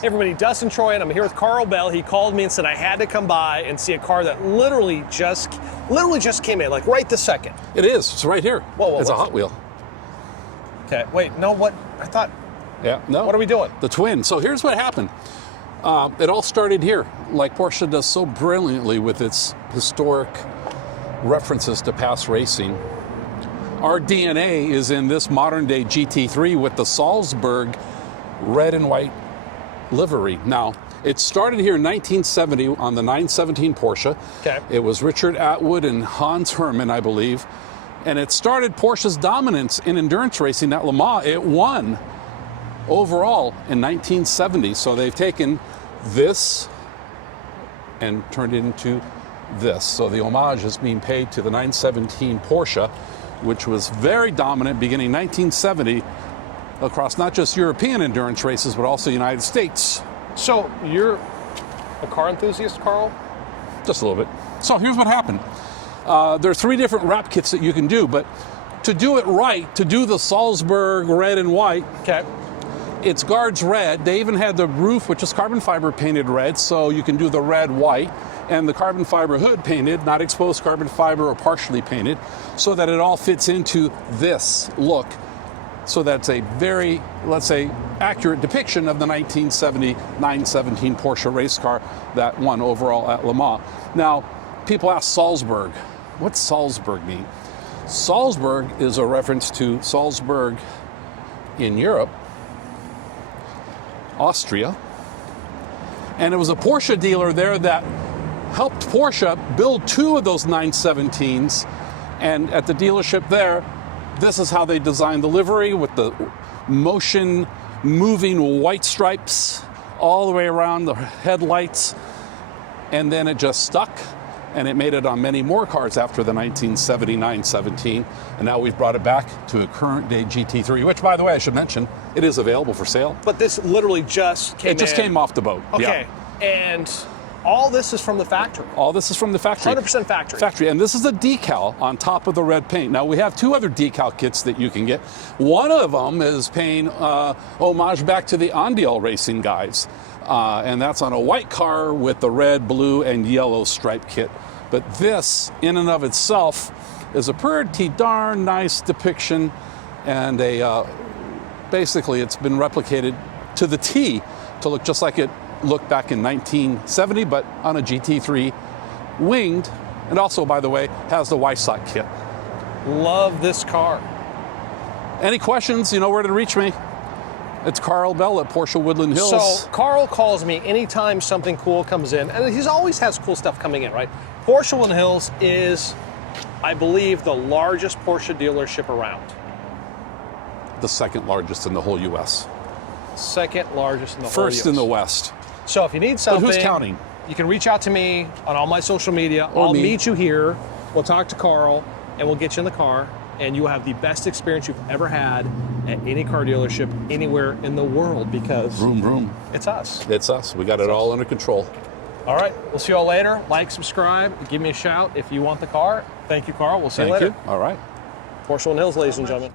Hey everybody, Dustin Troy, and I'm here with Carl Bell. He called me and said I had to come by and see a car that literally just came in, like right this second. It is. It's right here. Whoa, it's a Hot Wheel. Okay, wait, no, what? I thought, Yeah, no. what are we doing? The twin. So here's what happened. It all started here, like Porsche does so brilliantly with its historic references to past racing. Our DNA is in this modern day GT3 with the Salzburg red and white livery. Now, it started here in 1970 on the 917 Porsche. Okay. It was Richard Atwood and Hans Hermann, I believe. And it started Porsche's dominance in endurance racing at Le Mans. It won overall in 1970. So they've taken this and turned it into this. So the homage is being paid to the 917 Porsche, which was very dominant beginning 1970 across not just European endurance races, but also the United States. So you're a car enthusiast, Carl? Just a little bit. So here's what happened. There are 3 different wrap kits that you can do, but to do it right, to do the Salzburg red and white, Okay. it's guards red. They even had the roof, which is carbon fiber painted red, so you can do the red white, and the carbon fiber hood painted, not exposed carbon fiber or partially painted, so that it all fits into this look. So that's a very, let's say, accurate depiction of the 1970 917 Porsche race car that won overall at Le Mans. Now, people ask Salzburg. What's Salzburg mean? Salzburg is a reference to Salzburg in Europe, Austria. And it was a Porsche dealer there that helped Porsche build 2 of those 917s. And at the dealership there, this is how they designed the livery with the motion moving white stripes all the way around the headlights. And then it just stuck, and it made it on many more cars after the 1970 917. And now we've brought it back to a current day GT3, which, by the way, I should mention, it is available for sale. But this literally just came in. It just came off the boat. Okay, Yeah. and all this is from the factory. All this is from the factory. 100% factory. Factory, and this is a decal on top of the red paint. Now we have 2 other decal kits that you can get. One of them is paying homage back to the Andiel racing guys, and that's on a white car with the red, blue, and yellow stripe kit. But this, in and of itself, is a pretty darn nice depiction, and basically it's been replicated to the T to look just like it looked back in 1970, but on a GT3 winged, and also, by the way, has the Weissach kit. Love this car. Any questions, you know where to reach me. It's Carl Bell at Porsche Woodland Hills. So Carl calls me anytime something cool comes in, and he always has cool stuff coming in, right? Porsche Woodland Hills is, I believe, the largest Porsche dealership around. The 2nd largest in the whole U.S. 2nd largest in the whole US. 1st in the West. So if you need something, But who's counting? You can reach out to me on all my social media. Or I'll me. meet you here. We'll talk to Carl, and we'll get you in the car, and you will have the best experience you've ever had at any car dealership anywhere in the world, because Vroom, vroom. it's us. It's us. We got it all under control. All right, we'll see you all later. Like, subscribe, give me a shout if you want the car. Thank you, Carl. We'll see you later. Thank you. All right. Porsche Woodland Hills, ladies and gentlemen.